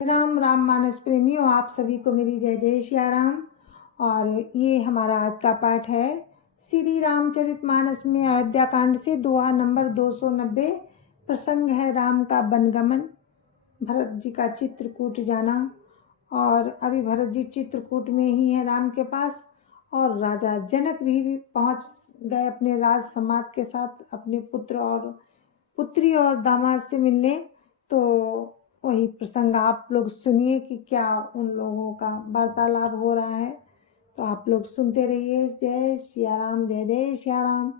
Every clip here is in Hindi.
राम राम मानस प्रेमियों, आप सभी को मेरी जय जय श्री राम। और ये हमारा आज का पाठ है श्री रामचरितमानस में अयोध्या कांड से दोहा नंबर 290। प्रसंग है राम का वनगमन, भरत जी का चित्रकूट जाना। और अभी भरत जी चित्रकूट में ही है राम के पास, और राजा जनक भी पहुंच गए अपने राज समाज के साथ अपने पुत्र और पुत्री और दामाद से मिलने। तो वही प्रसंग आप लोग सुनिए कि क्या उन लोगों का वार्तालाप हो रहा है। तो आप लोग सुनते रहिए। जय सिया राम, जय जय सिया राम।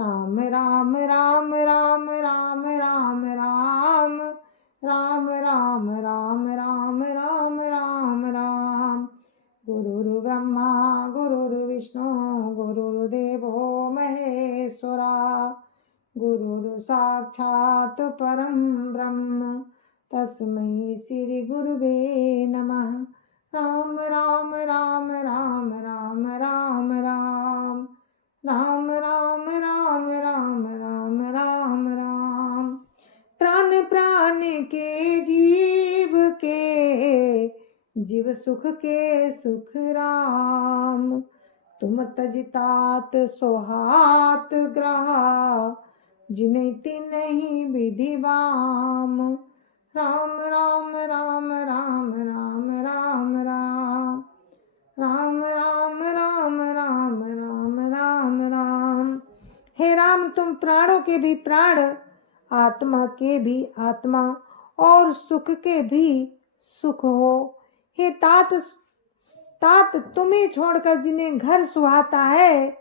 राम राम राम राम राम राम राम राम राम राम राम राम राम राम। गुरुर् ब्रह्मा गुरुर्विष्णु गुरुर्देवो महेश्वरा, गुरुर् साक्षात् परं ब्रह्म तस्मै श्री गुरुवे नमः। राम राम राम राम राम राम राम राम राम राम राम राम राम राम। प्राण प्राण के जीव सुख के सुख राम, तुम तजतात सोहात ग्रहा, जिन्हें तिन्हीं विधि वाम। राम राम राम राम राम राम राम राम राम राम राम राम राम राम। हे राम, तुम प्राणों के भी प्राण, आत्मा के भी आत्मा और सुख के भी सुख हो। हे तात तात, तुम्हें छोड़कर जिन्हें घर सुहाता है,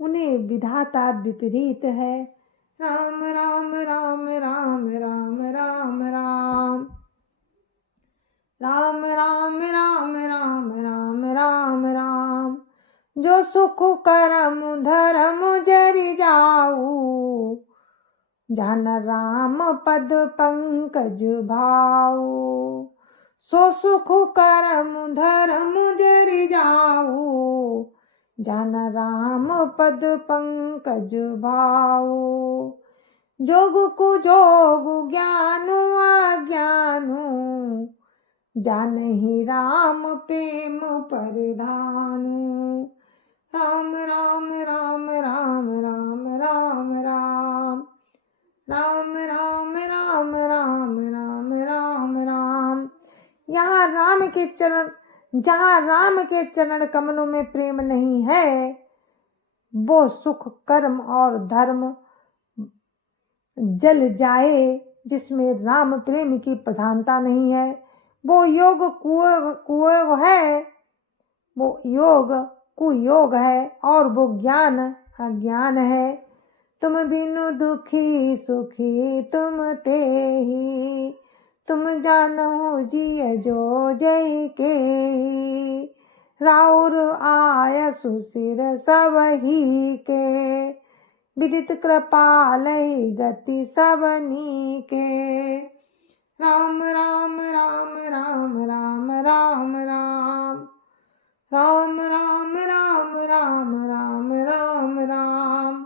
उन्हें विधाता विपरीत है। राम राम राम राम राम राम राम राम राम राम राम राम राम राम। जो सुख करम धर्म जरि जाऊ, जान राम पद पंकज भाऊ। सो सुख करम धर्म जरि जाऊ, जान राम पद पंकज भाऊ। जोग कुजोग ज्ञान अज्ञानु, जानहि राम प्रेम परिधानु। राम राम राम राम राम राम राम राम राम राम राम राम राम राम। यहाँ जहाँ राम के चरण कमलों में प्रेम नहीं है, वो सुख कर्म और धर्म जल जाए। जिसमें राम प्रेम की प्रधानता नहीं है, वो योग कुयोग है, वो योग कुयोग है, और वो ज्ञान अज्ञान है। तुम बिनु दुखी सुखी तुम तेहि, तुम जानो जिय जो जय के। राउर आय सुसिर सबही के, विदित कृपाल गति सबनी के। राम राम राम राम राम राम राम राम राम राम राम राम राम राम।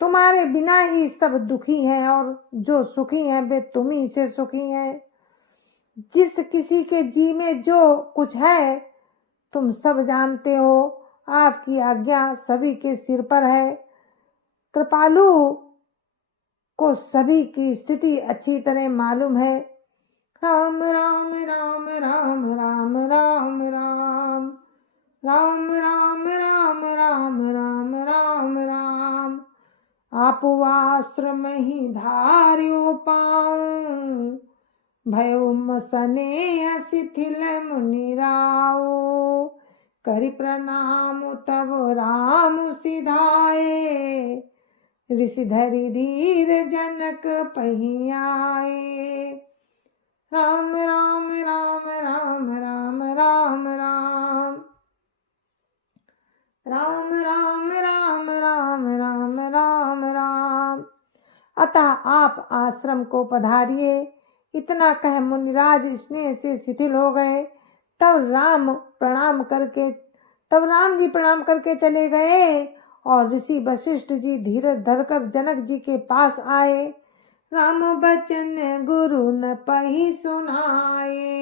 तुम्हारे बिना ही सब दुखी हैं, और जो सुखी हैं वे तुम ही से सुखी हैं। जिस किसी के जी में जो कुछ है तुम सब जानते हो, आपकी आज्ञा सभी के सिर पर है। कृपालु को सभी की स्थिति अच्छी तरह मालूम है। राम राम राम राम राम राम राम राम राम राम राम राम राम राम। आप आश्रम ही धार्यो पाऊं, भयउम स्नेह शिथिल मुनिराओ। करि प्रणाम तब राम सिधाए, ऋषि धरि धीर जनक पही आए। राम राम राम राम राम राम राम राम राम राम राम राम राम राम। अतः आप आश्रम को पधारिए। इतना कह मुनिराज स्नेह से शिथिल हो गए। तब राम जी प्रणाम करके चले गए, और ऋषि वशिष्ठ जी धीरज धरकर जनक जी के पास आए। राम बचन गुरु न पही सुनाए,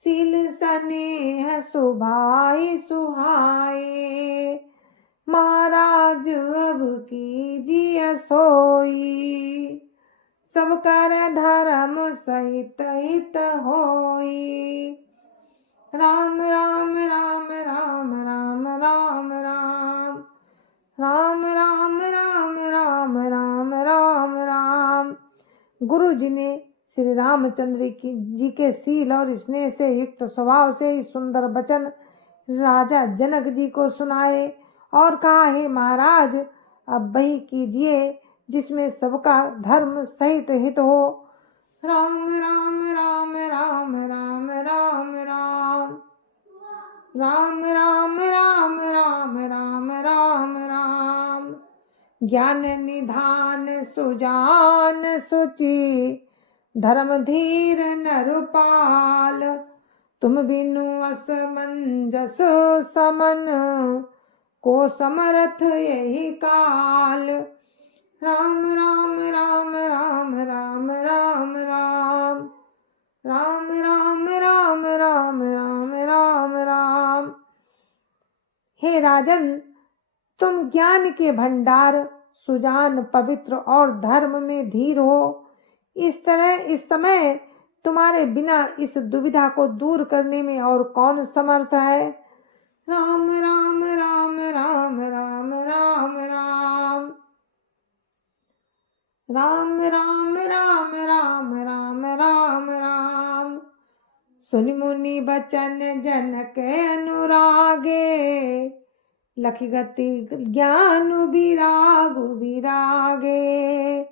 शील स्नेह सुभाई सुहाए, महाराज अब कीजिए सोई, सब कर धर्म सहित हित होई। राम राम राम राम राम राम राम राम राम राम राम राम राम राम। गुरु जी ने श्री रामचंद्र जी के शील और स्नेह से युक्त स्वभाव से ही सुंदर वचन राजा जनक जी को सुनाए और कहा, हे महाराज, अब वही कीजिए जिसमें सबका धर्म सहित हित हो। राम राम राम राम राम राम राम राम राम राम राम राम राम राम। ज्ञान निधान सुजान सुचि, धर्म धीर नरपाल, तुम बिनु असमंजस समन, को समर्थ यही काल। राम राम राम राम राम राम राम राम राम राम राम राम राम राम। हे राजन, तुम ज्ञान के भंडार, सुजान, पवित्र और धर्म में धीर हो। इस तरह इस समय तुम्हारे बिना इस दुविधा को दूर करने में और कौन समर्थ है। राम राम राम राम राम राम राम राम राम राम राम राम राम राम। सुनि मुनि बचन जनक अनुरागे, लखि गति ज्ञान विराग विरागे,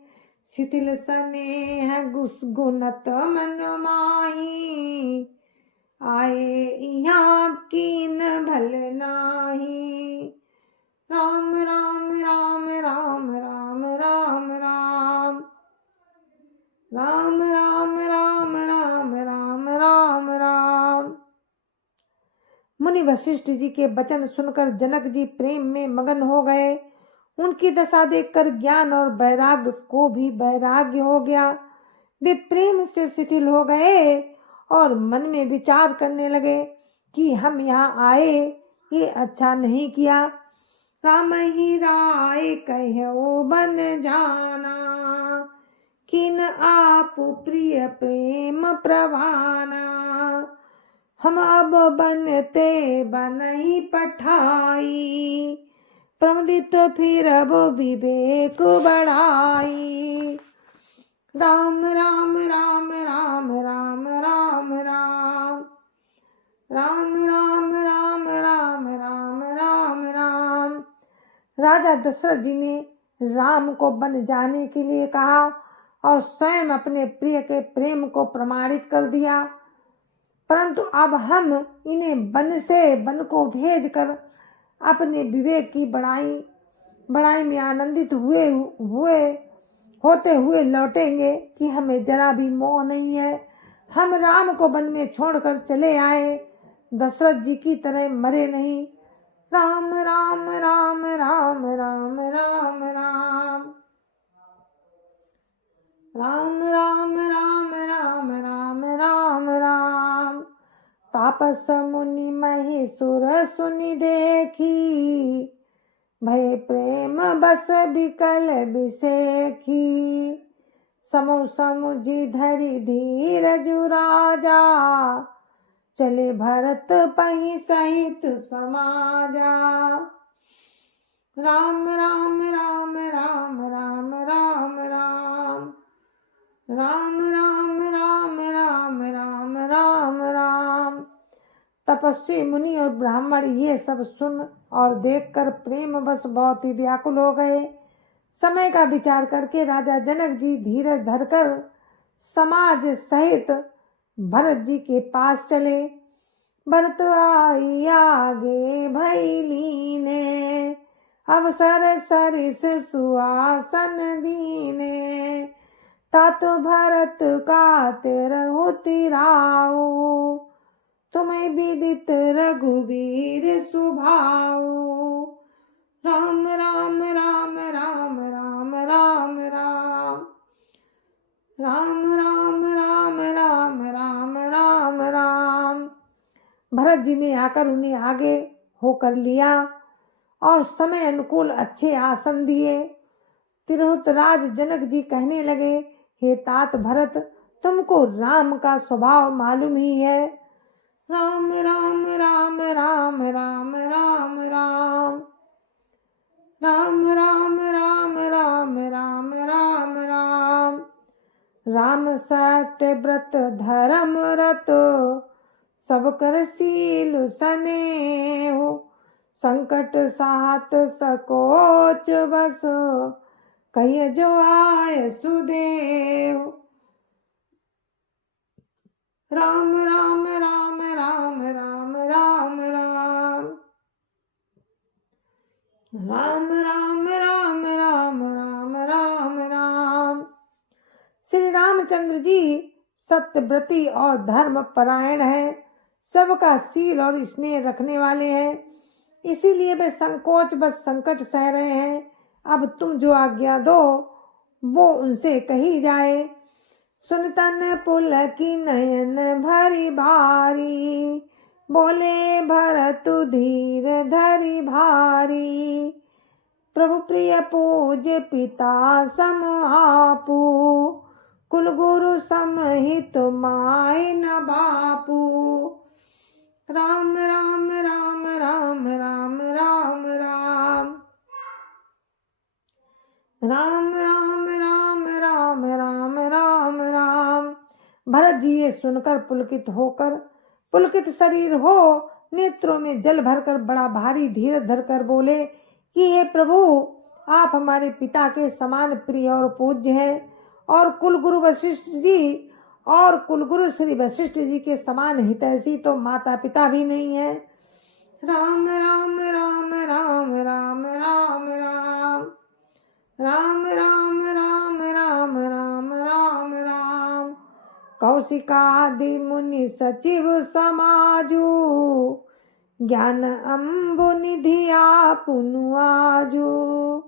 शिथिल स्नेह गुणत मन माही, आए यहाँ कीन भल नाही। राम राम राम राम राम राम राम राम राम राम राम राम राम राम। मुनि वशिष्ठ जी के वचन सुनकर जनक जी प्रेम में मगन हो गए। उनकी दशा देखकर ज्ञान और वैराग्य को भी वैराग्य हो गया। वे प्रेम से शिथिल हो गए और मन में विचार करने लगे कि हम यहाँ आए, ये अच्छा नहीं किया। राम ही राय कहो बन जाना, किन आप प्रिय प्रेम प्रवाना, हम अब बनते बनही पठाई, प्रमदित फिर अब विवेक बढ़ाई। राम राम राम राम राम राम राम राम राम राम राम राम राम राम। राजा दशरथ जी ने राम को बन जाने के लिए कहा और स्वयं अपने प्रिय के प्रेम को प्रमाणित कर दिया। परंतु अब हम इन्हें वन से वन को भेजकर अपने विवेक की बढ़ाई में आनंदित होते हुए लौटेंगे कि हमें जरा भी मोह नहीं है। हम राम को वन में छोड़कर चले आए, दशरथ जी की तरह मरे नहीं। राम राम राम राम राम राम राम राम राम राम राम राम राम राम। तापस मुनि महेश्वर सुनि देखी, भय प्रेम बस बिकल बिसेखी, समो समुझि धरि धीरज राजा, चले भरत पहि सहित समाजा। राम राम राम राम राम राम राम राम राम राम राम राम राम राम। तपस्वी मुनि और ब्राह्मण ये सब सुन और देखकर प्रेम बस बहुत ही व्याकुल हो गए। समय का विचार करके राजा जनक जी धीरज धरकर समाज सहित भरत जी के पास चले। भरत आई आगे भैली ने, अवसर सरिस सुआसन दीने, तात भरत का तेरहु तिराऊ, तुम्हें विदित रघुवीर सुभाऊ। राम राम राम राम राम राम राम राम राम राम राम राम राम राम। भरत जी ने आकर उन्हें आगे होकर लिया और समय अनुकूल अच्छे आसन दिए। तिरहुत राज जनक जी कहने लगे, हे तात भरत, तुमको राम का स्वभाव मालूम ही है। राम राम राम राम राम राम राम राम राम राम राम राम राम राम राम सत्य व्रत धर्म रत सब कर सील सने हो संकट सात सकोच बस कहिए जो आय सुदेव। राम राम राम राम राम राम राम राम राम राम राम राम राम राम। श्री रामचंद्र जी सत्यव्रती और धर्म परायण है, सबका शील और स्नेह रखने वाले हैं, इसीलिए वे संकोच बस संकट सह रहे हैं। अब तुम जो आज्ञा दो वो उनसे कही जाए। सुनतन पुलकी नयन भरी भारी बोले भरत धीर धरी भारी प्रभु प्रिय पूज्य पिता सम आपू कुल गुरु समहित माय न बापू। राम राम राम राम राम राम राम राम राम राम राम राम राम राम। भरत जी ये सुनकर पुलकित शरीर हो नेत्रों में जल भरकर बड़ा भारी धीरज धरकर बोले कि हे प्रभु, आप हमारे पिता के समान प्रिय और पूज्य हैं और कुलगुरु श्री वशिष्ठ जी के समान हितैषी तो माता पिता भी नहीं है। राम राम राम राम राम राम राम राम राम राम राम राम राम राम। कौशिकादि मुनि सचिव समाजू ज्ञान अम्बु निधिया पुनु आजू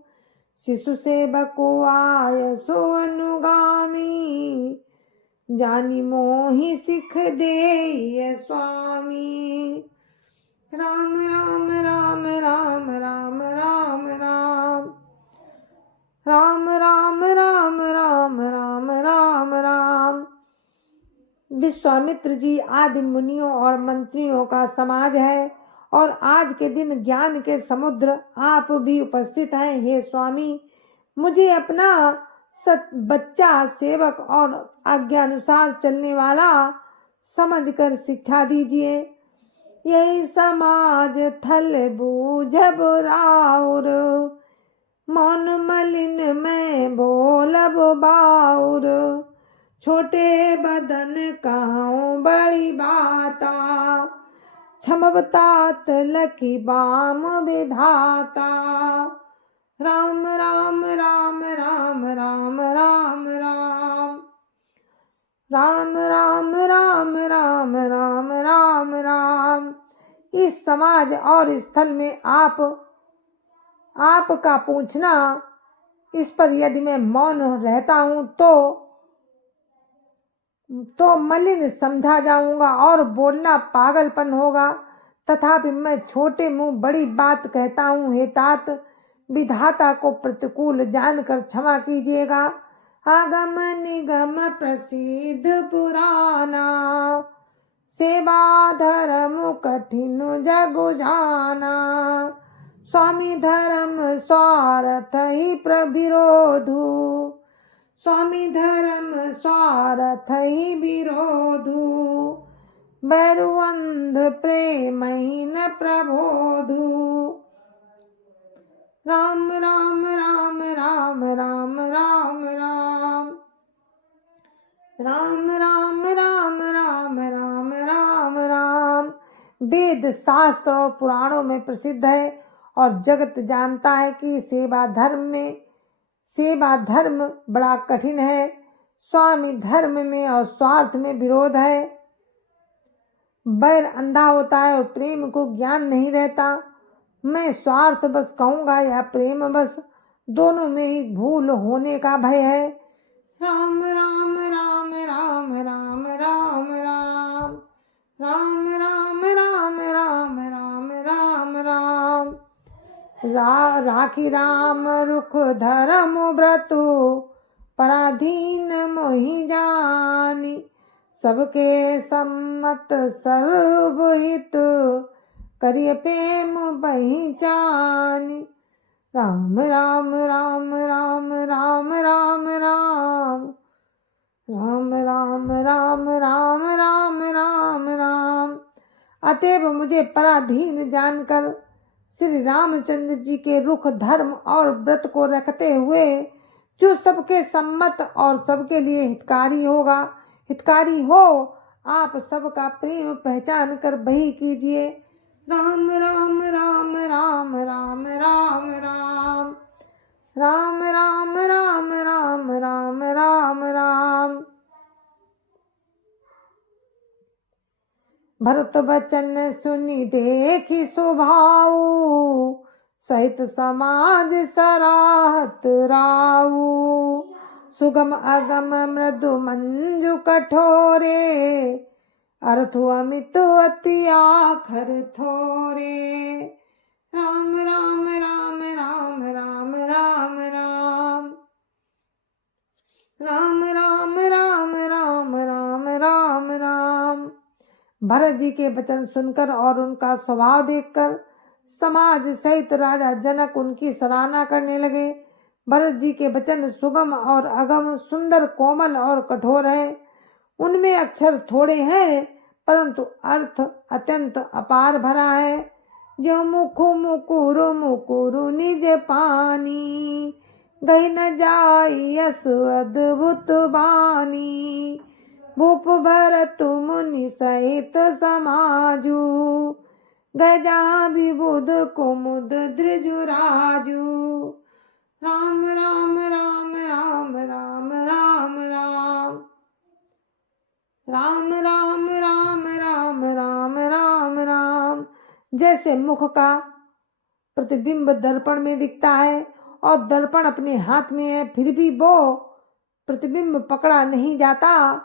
शिशु सेवको आय सो अनुगामी जानी मोहि सिख दे स्वामी। राम राम राम राम राम राम राम राम राम राम राम राम राम राम। विश्वामित्र जी आदि मुनियों और मंत्रियों का समाज है और आज के दिन ज्ञान के समुद्र आप भी उपस्थित हैं। हे स्वामी, मुझे अपना बच्चा सेवक और आज्ञानुसार चलने वाला समझकर शिक्षा दीजिए। यही समाज थल बूझब राउर मौन मलिन में बोलब बाउर छोटे बदन कहूँ बड़ी बाता क्षमतात लकी बाम विधाता। राम राम राम राम राम राम राम राम राम राम राम राम राम राम। इस समाज और स्थल में आपका पूछना, इस पर यदि मैं मौन रहता हूँ तो मलिन समझा जाऊंगा और बोलना पागलपन होगा। तथापि मैं छोटे मुंह बड़ी बात कहता हूँ। हे तात, विधाता को प्रतिकूल जानकर क्षमा कीजिएगा। आगम निगम प्रसिद्ध पुराना सेवा धर्म कठिन जगु जाना स्वामी धर्म स्वार्थ ही प्रविरोधु स्वामी धर्म स्वार्थ ही विरोधु बैरुअंध प्रेम न प्रबोधु। राम राम राम राम राम राम राम राम राम राम राम राम राम राम। वेद शास्त्र और पुराणों में प्रसिद्ध है और जगत जानता है कि सेवा धर्म बड़ा कठिन है। स्वामी धर्म में और स्वार्थ में विरोध है। बैर अंधा होता है और प्रेम को ज्ञान नहीं रहता। मैं स्वार्थ बस कहूँगा या प्रेम बस, दोनों में ही भूल होने का भय है। राम राम राम राम राम राम राम राम राम राम राम राखी राम रुख धर्म व्रतु पराधीन मोहि जानी सबके सम्मत सर्वहित करिय प्रेम पहचानी राम राम राम राम राम राम राम राम राम राम राम राम राम राम। अतएव मुझे पराधीन जानकर श्री रामचंद्र जी के रुख धर्म और व्रत को रखते हुए जो सबके सम्मत और सबके लिए हितकारी हो आप सबका प्रेम पहचान कर वही कीजिए। राम राम राम राम राम राम राम राम राम राम राम राम राम राम। भरत बचन सुनि देखि स्वभाव सहित समाज सराहत राऊ सुगम अगम मृदु मंजु कठोरे अर्थु अमित अति आखर थोरे। राम राम राम राम राम राम राम राम राम राम राम राम राम राम। भरत जी के वचन सुनकर और उनका स्वभाव देखकर समाज सहित राजा जनक उनकी सराहना करने लगे। भरत जी के वचन सुगम और अगम सुंदर कोमल और कठोर है। उनमें अक्षर थोड़े हैं परंतु अर्थ अत्यंत अपार भरा है। जो मुखु मुकुरु मुकुरु निज पानी गई न जाई यस अद्भुत बानी भूप भरत मुनि सहित समाजू गजा विबुध कुमुद द्रिजु राजू। राम राम राम राम राम राम राम राम राम राम राम राम राम राम। जैसे मुख का प्रतिबिंब दर्पण में दिखता है और दर्पण अपने हाथ में है फिर भी वो प्रतिबिंब पकड़ा नहीं जाता,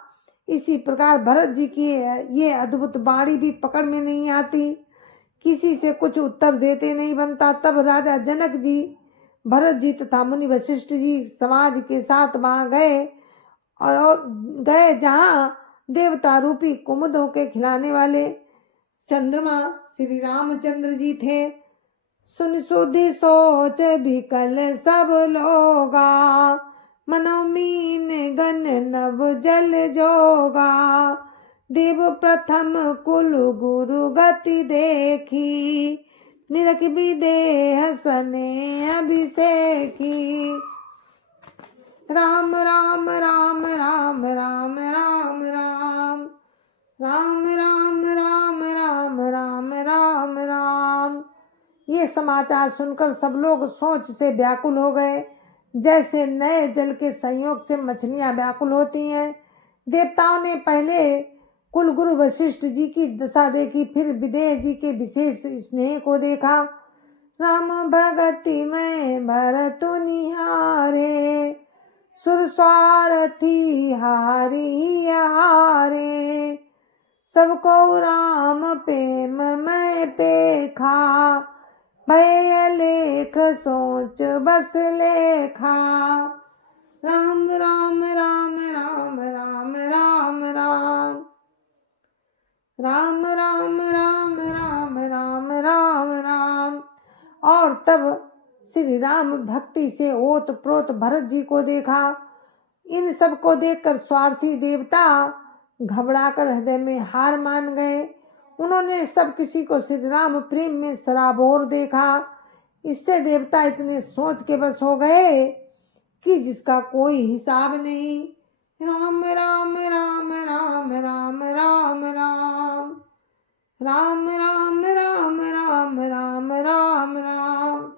इसी प्रकार भरत जी की ये अद्भुत वाणी भी पकड़ में नहीं आती, किसी से कुछ उत्तर देते नहीं बनता। तब राजा जनक जी भरत जी तथा मुनि वशिष्ठ जी समाज के साथ वहां गए जहां देवता रूपी कुमुदों के खिलाने वाले चंद्रमा श्री रामचंद्र जी थे। सुन सुधि सोच विकल सब लोगा मनो मीन गन नव जल जोगा देव प्रथम कुल गुरु गति देखी निरख विदेह सने अभिषेकी। राम राम राम राम राम राम राम राम राम राम राम राम राम राम। ये समाचार सुनकर सब लोग सोच से व्याकुल हो गए, जैसे नए जल के संयोग से मछलियां व्याकुल होती हैं। देवताओं ने पहले कुलगुरु वशिष्ठ जी की दशा देखी, फिर विदेह जी के विशेष स्नेह को देखा। राम भगति में भरतु निहारे सुर स्वार्थी हारी हारे सबको राम प्रेम में पेखा भय लेख सोच बस लेखा। राम राम राम राम राम राम राम राम राम राम राम राम राम राम। और तब श्री राम भक्ति से ओत प्रोत भरत जी को देखा। इन सब को देखकर स्वार्थी देवता घबराकर हृदय में हार मान गए। उन्होंने सब किसी को श्री राम प्रेम में सराबोर देखा। इससे देवता इतने सोच के बस हो गए कि जिसका कोई हिसाब नहीं। राम राम राम राम राम राम राम राम राम राम राम राम राम राम।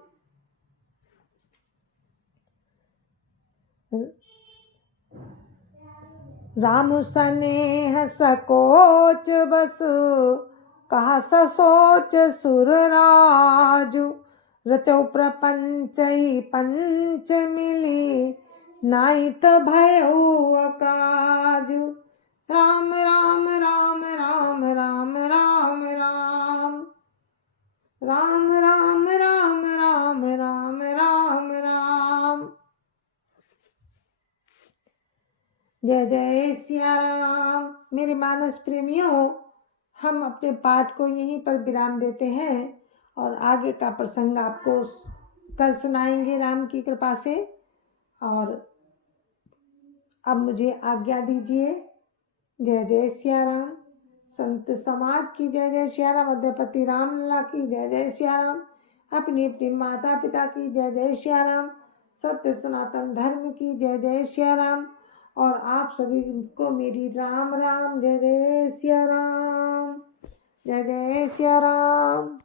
राम स्नेह सकोच बस कहा ससोच सुर राजु रचौ प्रपंच पंच मिली नाइत भयउ अकाजु। राम राम राम राम राम राम राम राम राम राम राम जय जय सिया राम। मेरे मानस प्रेमियों, हम अपने पाठ को यहीं पर विराम देते हैं और आगे का प्रसंग आपको कल सुनाएंगे राम की कृपा से। और अब मुझे आज्ञा दीजिए। जय जय सिया राम। संत समाज की जय जय सिया राम। अध्यपति रामलला की जय जय सिया राम। अपनी अपनी माता पिता की जय जय सिया राम। सत्य सनातन धर्म की जय जय सिया राम। और आप सभी को मेरी राम राम। जय जय सिया राम। जय जय सिया राम।